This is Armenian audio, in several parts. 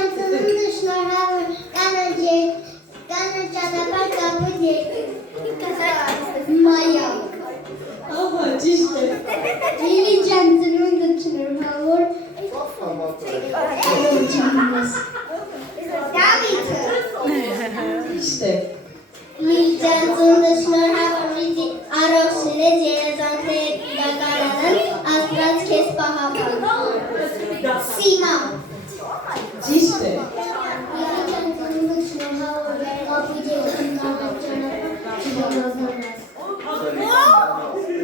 Լիլիջան ծնունդը շնորհավոր կանը ճանապարհ կապուց Մայա Ահա, ճիշտ է։ Լիլիջան ծնունդը շնորհավոր Դավիթը Ճիշտ է։ Լիլիջան ծնունդը շնորհավոր լիզի առողջ լինես երազանքներ իրականանան աստված քեզ պահապան Սիմա Ճիշտ է։ Լիլիջան ծնունդը շնորհավոր կապուց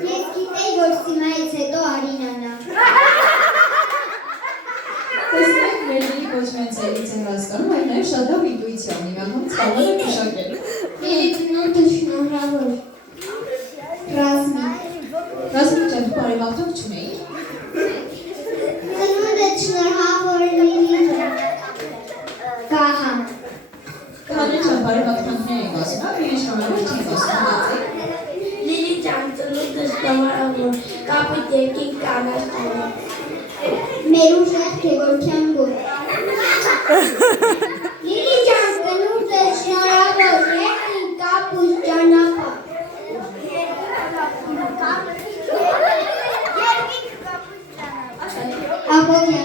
Ես գիտեի, որ Սիմայից հետո Արինանա Տեսնեք, Լիլիի կոչման ծերից է հասկանում, այլ նաև շատ լավ ինտուիցիա ունի, անգամ ցավը մշակել։ Լիլի ծնունդը շնորհավոր Ռազմի Ռազմիկ ջան, դու բարեբախտող չունեի։ Ծնունդը շնորհավոր Լիլի Կահա Կանե ջան, բարեբախտանքներ ենք ասում, հա, իրեն շնորհավոր չենք ասում, հացի։ Լիլիջան ծնունդը շնորհավոր կապույտ երկին կանաչ տանը Մեր ուժեղ Գևորգյան գոր Լիլիջան ծնունդը շնորհավոր երկին կապույտ ճանապարհ Աբովյան